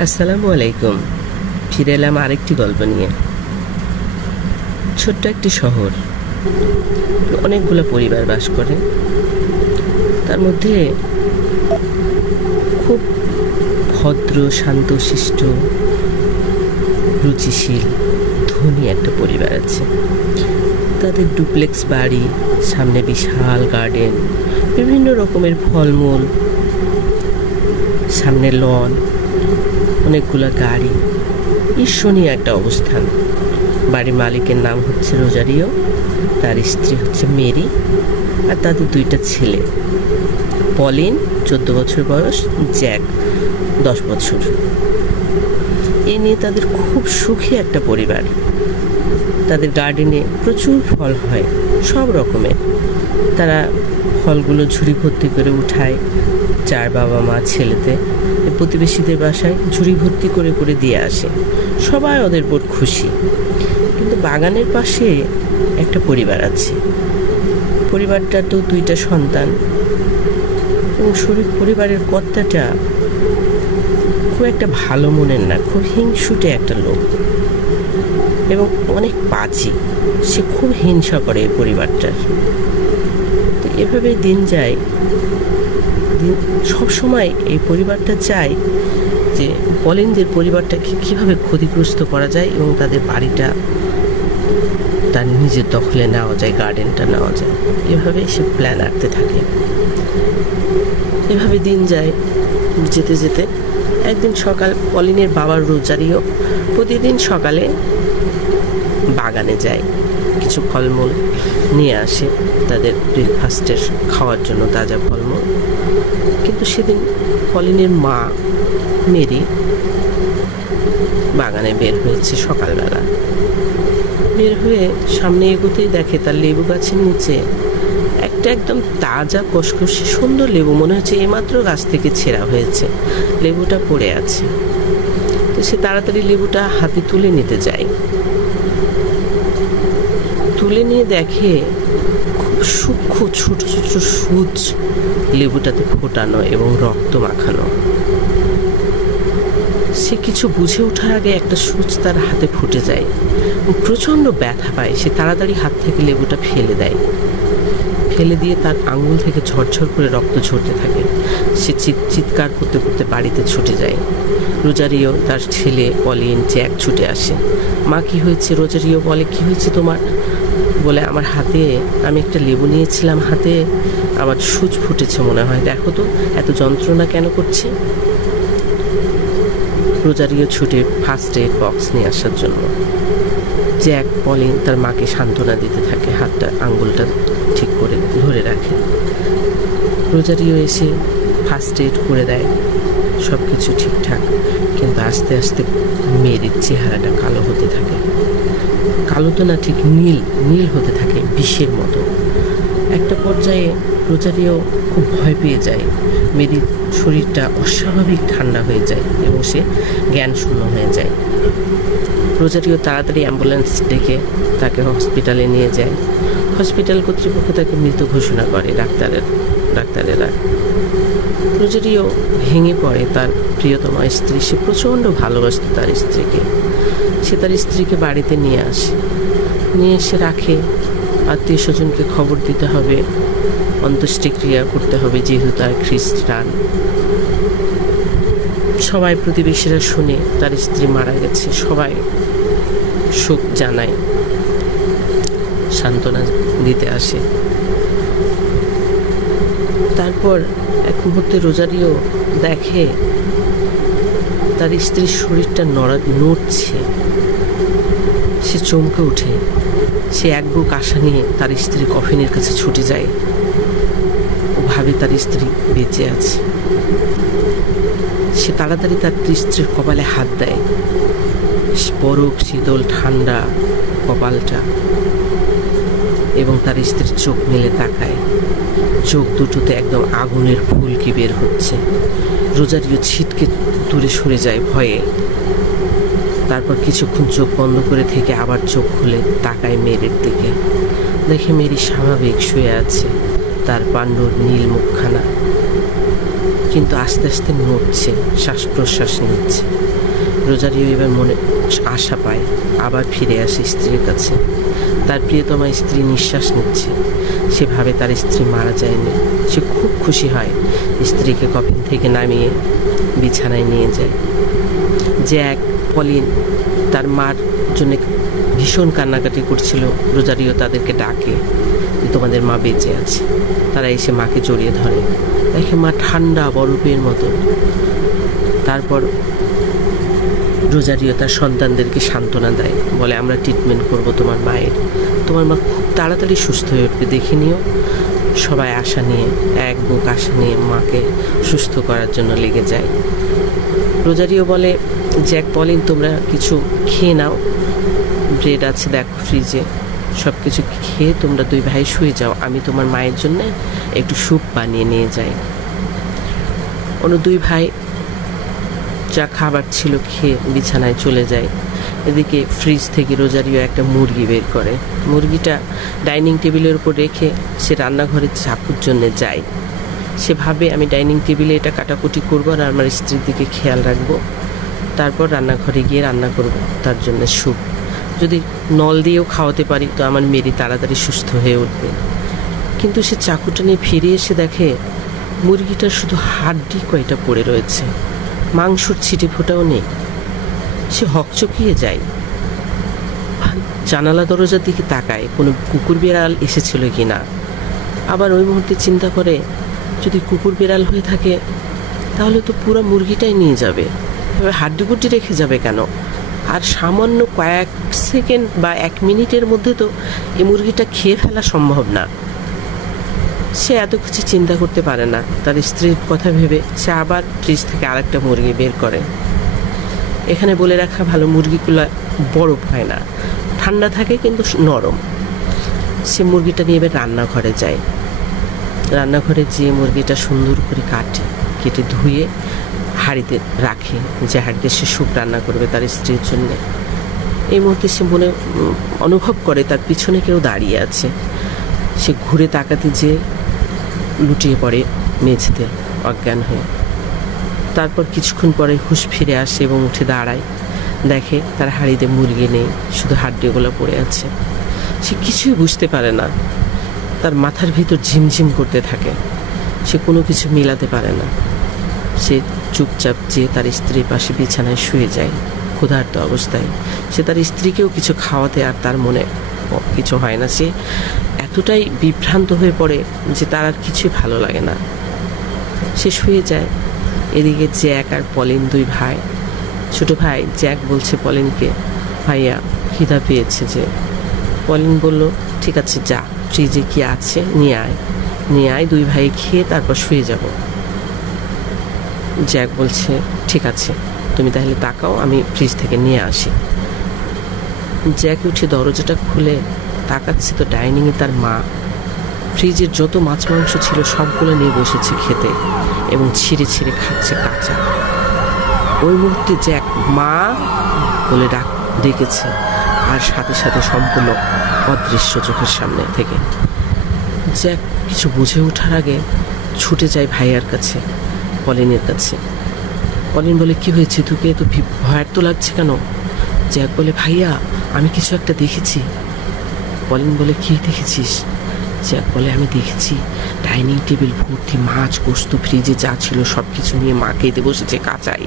আসসালামু আলাইকুম। ফিরে এলাম আরেকটি গল্প নিয়ে। ছোট্ট একটি শহর। অনেকগুলো পরিবার বাস করে। তার মধ্যে খুব ভদ্র শান্তশিষ্ট রুচিশীল, ধনী একটা পরিবার আছে। তাদের ডুপ্লেক্স বাড়ি, সামনে বিশাল গার্ডেন, বিভিন্ন রকমের ফলমূল, সামনে লন অনেকগুলো গাড়ি। ঈর্ষণীয় একটা অবস্থান বাড়ির মালিকের নাম হচ্ছে রোজারিও, তার স্ত্রী হচ্ছে মেরি আর তাদের দুইটা ছেলে। পলিন, চোদ্দ বছর বয়স, জ্যাক, দশ বছর। এ নিয়ে তাদের খুব সুখী একটা পরিবার। তাদের গার্ডেনে প্রচুর ফল হয়, সব রকমের। তারা ফলগুলো ঝুড়ি ভর্তি করে উঠায় চার বাবা মা ছেলেতে। প্রতিবেশীদের বাসায় ঝুড়ি ভর্তি করে করে দিয়ে আসে। সবাই ওদের বোধ খুশি। কিন্তু বাগানের পাশে একটা পরিবার আছে। পরিবারটা তো দুইটা সন্তান। এবং শরীর পরিবারের কর্তাটা খুব একটা ভালো মনের না, খুব হিংসুটে একটা লোক। এবং অনেক পাচি সে খুব হিংসা করে এই পরিবারটার। এভাবে দিন যায়। দিন সবসময় এই পরিবারটা চায় যে পলিনদের পরিবারটাকে কীভাবে ক্ষতিগ্রস্ত করা যায় এবং তাদের বাড়িটা তার নিজের দখলে নেওয়া যায়, গার্ডেনটা নেওয়া যায়। এভাবে সে প্ল্যান আঁকতে থাকে। এভাবে দিন যায় যেতে যেতে। একদিন সকাল পলিনের বাবার রোজারিও প্রতিদিন সকালে বাগানে যায়। কিছু ফলমূল নিয়ে আসে তাদের ব্রেকফাস্টের খাওয়ার জন্য তাজা ফলমূল। কিন্তু সেদিন পলিনের মা মেরি বাগানে বের হয়েছে সকালবেলা। বের হয়ে সামনে এগোতেই দেখে তার লেবু গাছের নিচে একটা একদম তাজা কষকষে সুন্দর লেবু। মনে হচ্ছে এইমাত্র গাছ থেকে ছেঁড়া হয়েছে। লেবুটা পড়ে আছে। তো সে তাড়াতাড়ি লেবুটা হাতে তুলে নিতে যায়। তুলে নিয়ে দেখে খুব সূক্ষ্ম ছোট ছোট সূচ লেবুটাতে ফোটানো এবং রক্ত মাখানো। সে কিছু বুঝে ওঠার আগে একটা সূচ তার হাতে ফুটে যায়। প্রচণ্ড ব্যথা পায়। সে তাড়াতাড়ি হাত থেকে লেবুটা ফেলে দেয়। ফেলে দিয়ে তার আঙুল থেকে ঝরঝর করে রক্ত ঝরতে থাকে। সে চিৎ চিৎকার করতে করতে বাড়িতে ছুটে যায়। রোজারিও তার ছেলে পলিন জ্যাক ছুটে আসে। মা, কি হয়েছে? রোজারিও বলে, কি হয়েছে তোমার? বলে আমার হাতে আমি একটা লেবু নিয়েছিলাম হাতে আমার সুচ ফুটেছে মনে হয়। দেখো তো, এত যন্ত্রণা কেন করছে? রোজারিও ছুটে ফার্স্ট এড বক্স নিয়ে আসার জন্য। জ্যাক পলিন তার মাকে সান্ত্বনা দিতে থাকে, হাতটা, আঙ্গুলটা ঠিক করে ধরে রাখে। রোজারিও এসে ফার্স্ট এড করে দেয় সব কিছু ঠিকঠাক। কিন্তু আস্তে আস্তে মেয়ের চেহারাটা কালো হতে থাকে। কালো তো না, ঠিক নীল নীল হতে থাকে বিষের মতো। একটা পর্যায়ে রোজারিও খুব ভয় পেয়ে যায়। মেরির শরীরটা অস্বাভাবিক ঠান্ডা হয়ে যায় এবং সে জ্ঞান শূন্য হয়ে যায়। রোজারিও তাড়াতাড়ি অ্যাম্বুলেন্স ডেকে তাকে হসপিটালে নিয়ে যায়। হসপিটাল কর্তৃপক্ষ তাকে মৃত ঘোষণা করে ডাক্তারের। ডাক্তারেরা। রোজারিও ভেঙে পড়ে তার প্রিয়তমা স্ত্রী। সে প্রচণ্ড ভালোবাসত তার স্ত্রীকে। সে তার স্ত্রীকে বাড়িতে নিয়ে আসে। নিয়ে এসে রাখে। আত্মীয় স্বজনকে খবর দিতে হবে। অন্ত্যেষ্টিক্রিয়া করতে হবে যেহেতু তার খ্রিস্টান। সবাই প্রতিবেশীরা শুনে তার স্ত্রী মারা গেছে। সবাই শোক জানায়। সান্ত্বনা দিতে আসে। তারপর এক মুহূর্তে রোজারিও দেখে তার স্ত্রীর শরীরটা নড়া নড়ছে। সে চমকে ওঠে। সে এক বুক আশা নিয়ে তার স্ত্রী কফিনের কাছে ছুটে যায়। ও ভাবে তার স্ত্রী বেঁচে আছে। সে তাড়াতাড়ি তার স্ত্রীর কপালে হাত দেয়। বরফ শীতল, ঠান্ডা কপালটা। এবং তার স্ত্রীর চোখ মেলে তাকায়। চোখ দুটোতে একদম আগুনের ফুলকি বের হচ্ছে। রোজারিও ছিটকে দূরে সরে যায় ভয়ে। তারপর কিছুক্ষণ চোখ বন্ধ করে থেকে আবার চোখ খুলে তাকায় মেয়ের দিকে। দেখে মেরি স্বাভাবিক শুয়ে আছে। তার পাণ্ডুর নীল মুখখানা। কিন্তু আস্তে আস্তে নড়ছে শ্বাস প্রশ্বাস নিচ্ছে। রোজারিও এবার মনে আশা পায়, আবার ফিরে আসে স্ত্রীর কাছে। তার প্রিয়তমা স্ত্রী নিঃশ্বাস নিচ্ছে। সে ভাবে তার স্ত্রী মারা যায়নি। সে খুব খুশি হয় স্ত্রীকে কফিন থেকে নামিয়ে বিছানায় নিয়ে যায়। জ্যাক পলিন তার মার জন্য ভীষণ কান্নাকাটি করছিল, রোজারিও তাদেরকে ডাকে যে তোমাদের মা বেঁচে আছে। তারা এসে মাকে জড়িয়ে ধরে। দেখে মা ঠান্ডা বরফের মতো। তারপর রোজারিও তার সন্তানদেরকে সান্ত্বনা দেয়, বলে, আমরা ট্রিটমেন্ট করব তোমার মায়ের। তোমার মা খুব তাড়াতাড়ি সুস্থ হয়ে উঠবে, দেখে নিও। সবাই আশা নিয়ে, এক বুক আশা নিয়ে মাকে সুস্থ করার জন্য লেগে যায়। রোজারিও বলে, জ্যাক বলেন তোমরা কিছু খেয়ে নাও। ব্রেড আছে, দেখো ফ্রিজে। সব কিছু খেয়ে তোমরা দুই ভাই শুয়ে যাও। আমি তোমার মায়ের জন্য একটু স্যুপ বানিয়ে নিয়ে যাই। অন্য দুই ভাই যা খাবার ছিল খেয়ে বিছানায় চলে যায়। এদিকে ফ্রিজ থেকে রোজারিও একটা মুরগি বের করে। মুরগিটা ডাইনিং টেবিলের উপর রেখে সে রান্নাঘরে চাকুর জন্য যায়। সে ভাবে, আমি ডাইনিং টেবিলে এটা কাটাকুটি করব আর আমার স্ত্রীর দিকে খেয়াল রাখব। তারপর রান্নাঘরে গিয়ে রান্না করব, তার জন্য স্যুপ। যদি নল দিয়েও খাওয়াতে পারি, তো আমার মেরি তাড়াতাড়ি সুস্থ হয়ে উঠবে। কিন্তু সে চাকুটা নিয়ে ফিরে এসে দেখে, মুরগিটার শুধু হাড্ডি কয়টা পড়ে রয়েছে। মাংসর ছিটে ফোটাও নেই। সে হকচকিয়ে যায়। জানালা দরজার দিকে তাকায়, কোনো কুকুর বিড়াল এসেছিল কি না? আবার ওই মুহূর্তে চিন্তা করে, যদি কুকুর বিড়াল হয়ে থাকে, তাহলে তো পুরো মুরগিটাই নিয়ে যাবে। এবার হাড্ডিগুড্ডি রেখে যাবে কেন? আর সামান্য কয়েক সেকেন্ড বা এক মিনিটের মধ্যে তো এই মুরগিটা খেয়ে ফেলা সম্ভব না। সে এত কিছু চিন্তা করতে পারে না। তার স্ত্রীর কথা ভেবে সে আবার ফ্রিজ থেকে আরেকটা মুরগি বের করে। এখানে বলে রাখা ভালো মুরগিগুলো বরফ হয় না। ঠান্ডা থাকে কিন্তু নরম। সে মুরগিটা নিয়ে এবার রান্নাঘরে যায়। রান্নাঘরে যেয়ে মুরগিটা সুন্দর করে কাটে, কেটে ধুয়ে হাঁড়িতে রাখে, যে হাঁড়িতে সে স্যুপ রান্না করবে তার স্ত্রীর জন্য। এই মুহূর্তে সে মনে অনুভব করে তার পিছনে কেউ দাঁড়িয়ে আছে। সে ঘুরে তাকাতে যে লুটিয়ে পড়ে মেঝেতে অজ্ঞান হয়ে। তারপর কিছুক্ষণ পরে হুঁশ ফিরে আসে এবং উঠে দাঁড়ায়। দেখে তার হাড়িতে মুরগি নেই, শুধু হাড্ডিগুলো পড়ে আছে। সে কিছুই বুঝতে পারে না। তার মাথার ভিতর ঝিমঝিম করতে থাকে। সে কোনো কিছু মিলাতে পারে না। সে চুপচাপ যে তার স্ত্রীর পাশে বিছানায় শুয়ে যায়। ক্ষুধার্ত অবস্থায়। সে তার স্ত্রীকেও কিছু খাওয়াতে আর তার মনে কিছু হয় না। সে এতটাই বিভ্রান্ত হয়ে পড়ে যে তার আর কিছুই ভালো লাগে না। সে শুয়ে যায়। এদিকে জ্যাক আর পলিন দুই ভাই। ছোট ভাই জ্যাক বলছে পলিনকে, ভাইয়া, খিদা পেয়েছে যে। পলিন বলল, ঠিক আছে, যা, ফ্রিজে কি আছে, নিয়ে আয়। নিয়ে আয়, দুই ভাই খেয়ে তারপর শুয়ে যাব। জ্যাক বলছে, ঠিক আছে, তুমি তাহলে তাকাও, আমি ফ্রিজ থেকে নিয়ে আসি। জ্যাক উঠে দরজাটা খুলে তাকাচ্ছে তো ডাইনিংয়ে তার মা। ফ্রিজের যত মাছ মাংস ছিল সবগুলো নিয়ে বসেছে খেতে এবং ছিঁড়ে ছিঁড়ে খাচ্ছে কাঁচা। ওই মুহূর্তে জ্যাক, মা? বলে ডাক ডেকেছে আর সাথে সাথে সম্পূর্ণ অদৃশ্য চোখের সামনে থেকে। জ্যাক কিছু বুঝে ওঠার আগে ছুটে যায় ভাইয়ার কাছে, পলিনের কাছে। পলিন বলে, কি হয়েছে তোকে? তো ভয়ার তো লাগছে কেন? জ্যাক বলে, ভাইয়া, আমি কিছু একটা দেখেছি। পলিন বলে, কি দেখেছিস? জ্যাক বলে, আমি দেখেছি। ডাইনিং টেবিল ভর্তি মাছ, গোস্ত, ফ্রিজে যা ছিল সব কিছু নিয়ে মা খেতে বসেছে কাঁচাই।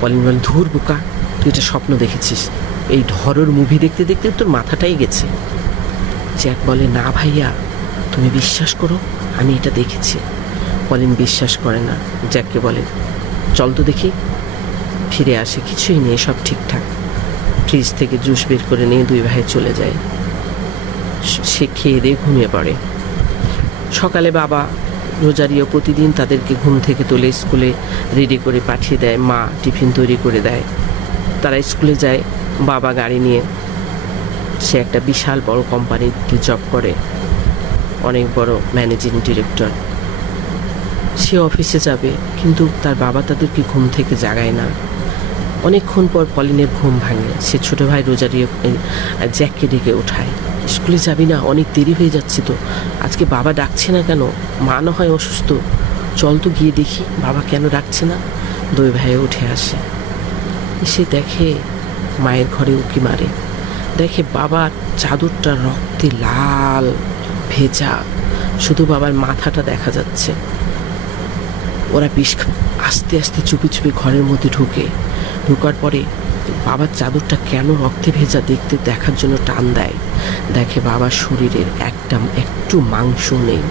পলিন বলে, ধুর বোকা, তুই এটা স্বপ্ন দেখেছিস। এই ধরর মুভি দেখতে দেখতে তোর মাথাটাই গেছে। জ্যাক বলে, না ভাইয়া, তুমি বিশ্বাস করো, আমি এটা দেখেছি। পলিন বিশ্বাস করে না, জ্যাককে বলে, চল তো দেখি। ফিরে আসে, কিছুই নেই, সব ঠিকঠাক। ফ্রিজ থেকে জুস বের করে নিয়ে দুই ভাই চলে যায়। সে খেয়ে দিয়ে ঘুমিয়ে পড়ে। সকালে বাবা রোজারিও প্রতিদিন তাদেরকে ঘুম থেকে তুলে স্কুলে রেডি করে পাঠিয়ে দেয়, মা টিফিন তৈরি করে দেয়। তারা স্কুলে যায়, বাবা গাড়ি নিয়ে সে একটা বিশাল বড় কোম্পানিতে জব করে। অনেক বড় ম্যানেজিং ডিরেক্টর। সে অফিসে যাবে, কিন্তু তার বাবা তাদেরকে ঘুম থেকে জাগায় না। অনেকক্ষণ পর পলিনের ঘুম ভাঙে। সে ছোটো ভাই রোজারিও জ্যাককে ডেকে ওঠায়। স্কুলে যাবি না, অনেক দেরি হয়ে যাচ্ছে তো। আজকে বাবা ডাকছে না কেন? মা না হয় অসুস্থ। চল তো গিয়ে দেখি, বাবা কেন ডাকছে না? দুই ভাই উঠে আসে। এসে দেখে মায়ের ঘরে উকি মারে। দেখে বাবার চাদরটা রক্তে লাল, ভেজা। শুধু বাবার মাথাটা দেখা যাচ্ছে। ওরা বিষ আস্তে আস্তে চুপি চুপি ঘরের মধ্যে ঢুকে। ঢোকার পরে বাবার চাদরটা কেন রক্তে ভেজা দেখতে দেখার জন্য টান দেয়? দেখে বাবার শরীরের একটা একটু মাংস নেই।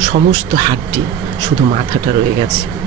সমস্ত হাড্ডি শুধু মাথাটা রয়ে গেছে।